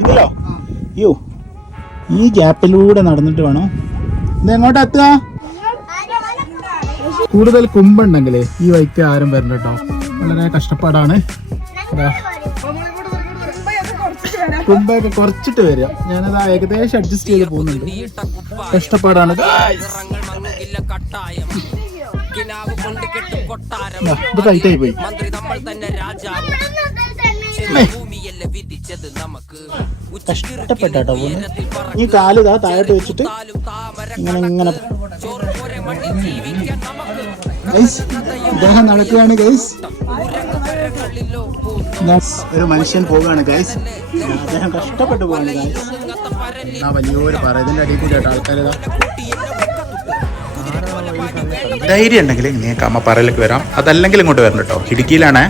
ഇതിലോ യോ ഈ ഗ്യാപ്പിലൂടെ നടന്നിട്ട് വേണം ഇത് എങ്ങോട്ടാ എത്തുക. കൂടുതൽ കുമ്പുണ്ടെങ്കിലേ ഈ വഴിക്ക് ആരും വരണ്ട കേട്ടോ, വളരെ കഷ്ടപ്പാടാണ്. കുമ്പൊക്കെ കുറച്ചിട്ട് വരിക, ഞാനത് ഏകദേശം അഡ്ജസ്റ്റ് ചെയ്ത് പോകുന്നുണ്ട്. കഷ്ടപ്പാടാണ്. ഇത് ടൈറ്റായി പോയി. കഷ്ടപ്പെട്ടോ പോകുന്നു. ഈ കാല് ഇതാ താഴോട്ട് വെച്ചിട്ട് ഇങ്ങനെ ഇദ്ദേഹം നടക്കുകയാണ് ഗൈസ്. ഒരു മനുഷ്യൻ പോവുകയാണ് ഗൈസ്. അദ്ദേഹം കഷ്ടപ്പെട്ടു പോവാണ് ഗൈസ്. ആ വലിയൊരു പറ ഇതിന്റെ അടിയിൽ കൂടി കേട്ടോ ആൾക്കാർ. ധൈര്യം ഉണ്ടെങ്കിൽ നിങ്ങൾക്ക് അമ്മ പറയിലേക്ക് വരാം, അതല്ലെങ്കിൽ ഇങ്ങോട്ട് വരണം കേട്ടോ. ഇടുക്കിയിലാണ്.